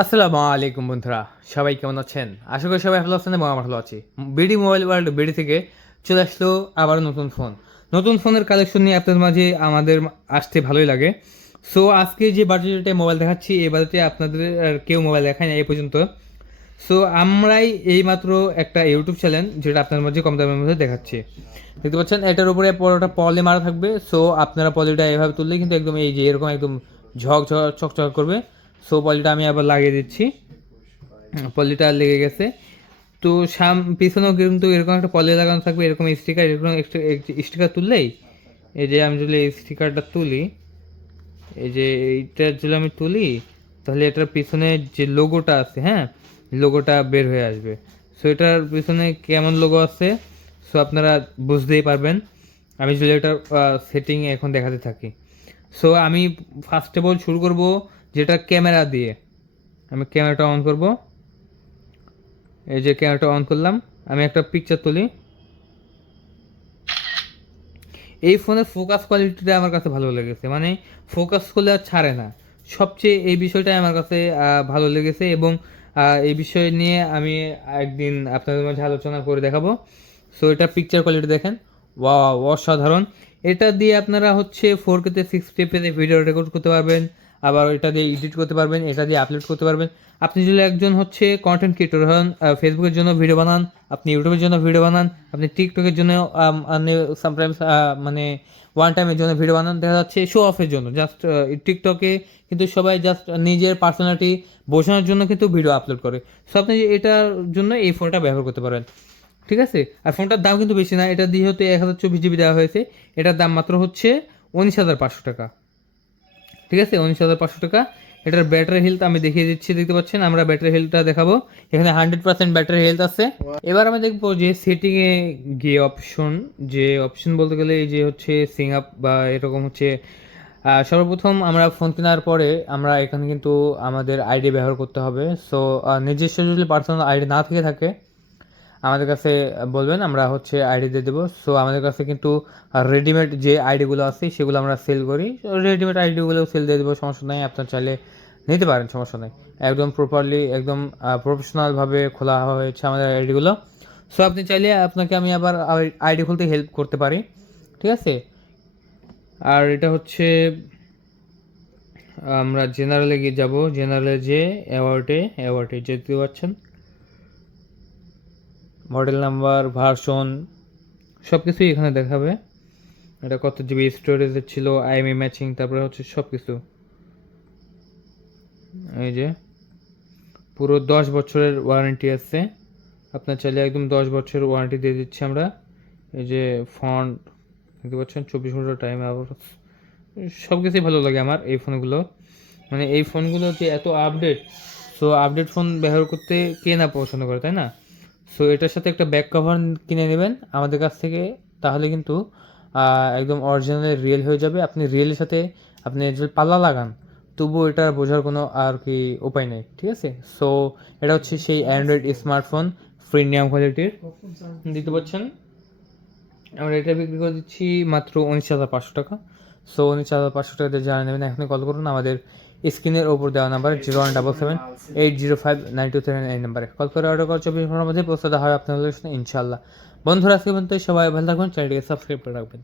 আসসালামু আলাইকুম বন্ধুরা, সবাই কেমন আছেন? আশা করি সবাই ভালো আছেন এবং আমরা ভালো আছি। বিডি মোবাইল ওয়ার্ল্ড বিডি থেকে চলে আসলো আবার নতুন ফোন। নতুন ফোনের কালেকশন নিয়ে আপনাদের মাঝে আমাদের আসতে ভালোই লাগে। সো আজকে যে বাজেটে মোবাইল দেখাচ্ছি এই বাজেটে আপনাদের আর কেউ মোবাইল দেখায় না এই পর্যন্ত। সো আমরাই এইমাত্র একটা ইউটিউব চ্যানেল যেটা আপনাদের মাঝে কম দামের মধ্যে দেখাচ্ছি। দেখতে পাচ্ছেন এটার উপরে পুরোটা পলি মারা থাকবে। সো আপনারা পলিটা এভাবে তুললে কিন্তু একদম এই যে এরকম একদম চকচক করবে। সো পলিটা আমি আবার লাগিয়ে দিচ্ছি। পলিটা লেগে গেছে। তো পিছনেও কিন্তু এরকম একটা পলি লাগানো থাকবে, এরকম স্টিকার, এরকম স্টিকার তুললেই এই যে আমি যদি এই স্টিকারটা তুলি, এই যে এইটা যদি আমি তুলি তাহলে এটার পিছনে যে লোগোটা আছে, হ্যাঁ, লোগোটা বের হয়ে আসবে। সো এটার পিছনে কেমন লোগো আছে সো আপনারা বুঝতেই পারবেন। আমি যদি এটার সেটিং এখন দেখাতে থাকি। সো আমি ফার্স্ট অফ অল শুরু করব যেটা ক্যামেরা দিয়ে। আমি ক্যামেরাটা অন করব। এই যে ক্যামেরাটা অন করলাম, আমি একটা পিকচার তুলি। এই ফোনের ফোকাস কোয়ালিটিটা আমার কাছে ভালো লেগেছে, মানে ফোকাস করলে আর ছাড়ে না। সবচেয়ে এই বিষয়টাই আমার কাছে ভালো লেগেছে এবং এই বিষয় নিয়ে আমি একদিন আপনাদের মাঝে আলোচনা করে দেখাবো। সো এটা পিকচার কোয়ালিটি দেখেন, ওয়াও অসাধারণ। এটা দিয়ে আপনারা হচ্ছে 4K 60 ফ্রেমে ভিডিও রেকর্ড করতে পারবেন, আবার এটা দিয়ে এডিট করতে পারবেন, এটা দিয়ে আপলোড করতে পারবেন। আপনি যদি একজন হচ্ছে কন্টেন্ট ক্রিয়েটর হন, ফেসবুকের জন্য ভিডিও বানান, আপনি ইউটিউবের জন্য ভিডিও বানান, আপনি টিকটকের জন্য সামটাইমস মানে ওয়ান টাইমের জন্য ভিডিও বানান, দেখা যাচ্ছে শো অফের জন্য জাস্ট টিকটকে কিন্তু সবাই জাস্ট নিজের পার্সোনালিটি বোঝানোর জন্য কিন্তু ভিডিও আপলোড করে। সো আপনি এটার জন্য এই ফোনটা ব্যবহার করতে পারেন, ঠিক আছে। আর ফোনটার দাম কিন্তু বেশি না, এটা দিয়ে হতে 1024 GB দেওয়া হয়েছে। এটার দাম মাত্র হচ্ছে 19,500 টাকা, ঠিক আছে, 19,500 টাকা। এটার ব্যাটারি হেলথ আমি দেখিয়ে দিচ্ছি, দেখতে পাচ্ছেন। আমরা ব্যাটারি হেলথটা দেখাবো, এখানে 100% ব্যাটারি হেলথ আছে। এবার আমি দেখবো যে সেটিংয়ে গিয়ে যে অপশন বলতে গেলে এই যে হচ্ছে সিং আপ বা এরকম হচ্ছে। সর্বপ্রথম আমরা ফোন কেনার পরে আমরা এখানে কিন্তু আমাদের আইডি ব্যবহার করতে হবে। সো নিজস্ব যদি পার্সোনাল আইডি না থেকে থাকে আমাদের কাছে বলবেন, আমরা হচ্ছে আইডি দিয়ে দেবো। সো আমাদের কাছে কিন্তু রেডিমেড যে আইডিগুলো আছে সেগুলো আমরা সেল করি, রেডিমেড আইডিগুলো সেল দিয়ে দেবো, সমস্যা নেই। আপনার চাইলে নিতে পারেন, সমস্যা নেই। একদম প্রপারলি একদম প্রফেশনালভাবে খোলা হয়েছে আমাদের আইডিগুলো। সো আপনি চাইলে আপনাকে আমি আবার আইডি খুলতে হেল্প করতে পারি, ঠিক আছে। আর এটা হচ্ছে আমরা জেনারেলে গিয়ে যাবো, জেনারেলে যে অ্যাওয়ার্ডে যেতে পারছেন, মডেল নাম্বার, ভার্সন সব কিছুই এখানে দেখাবে। এটা কত জিবি স্টোরেজের ছিল, আইএমই ম্যাচিং, তারপরে হচ্ছে সব কিছু। এই যে পুরো 10 বছরের ওয়ারেন্টি আছে, আপনার চাইলে একদম 10 বছরের ওয়ারেন্টি দিয়ে দিচ্ছি আমরা। এই যে ফন্ট দেখতে পাচ্ছেন, 24 ঘন্টা টাইম আবার সব কিছুই ভালো লাগে আমার এই ফোনগুলো। মানে এই ফোনগুলো যে এত আপডেট, সো আপডেট ফোন ব্যবহার করতে কে না পছন্দ করে, তাই না? সো এটার সাথে একটা ব্যাক কভার কিনে নেবেন আমাদের কাছ থেকে, তাহলে কিন্তু একদম অরিজিনাল রিয়েল হয়ে যাবে। আপনি রিয়েলের সাথে আপনি যদি পাল্লা লাগান তবুও এটা বোঝার কোনো আর কি উপায় নেই, ঠিক আছে। সো এটা হচ্ছে সেই অ্যান্ড্রয়েড স্মার্টফোন প্রিমিয়াম কোয়ালিটির, দিতে পারছেন। আমরা এটা বিক্রি করে দিচ্ছি মাত্র 19,500 টাকা। সো 19,500 টাকাতে যারা নেবেন এখনই কল করুন আমাদের স্ক্রিনের ওপর দেওয়া নাম্বার 0177-805-9239 এই নাম্বারে কল করে অর্ডার করা 24 ঘন্টার মধ্যে পৌঁছাতে হয় আপনাদের ইনশাল্লাহ। বন্ধুরা আজকে পর্যন্ত সবাই ভালো থাকবেন, চ্যানেলটিকে সাবস্ক্রাইব করে রাখবেন।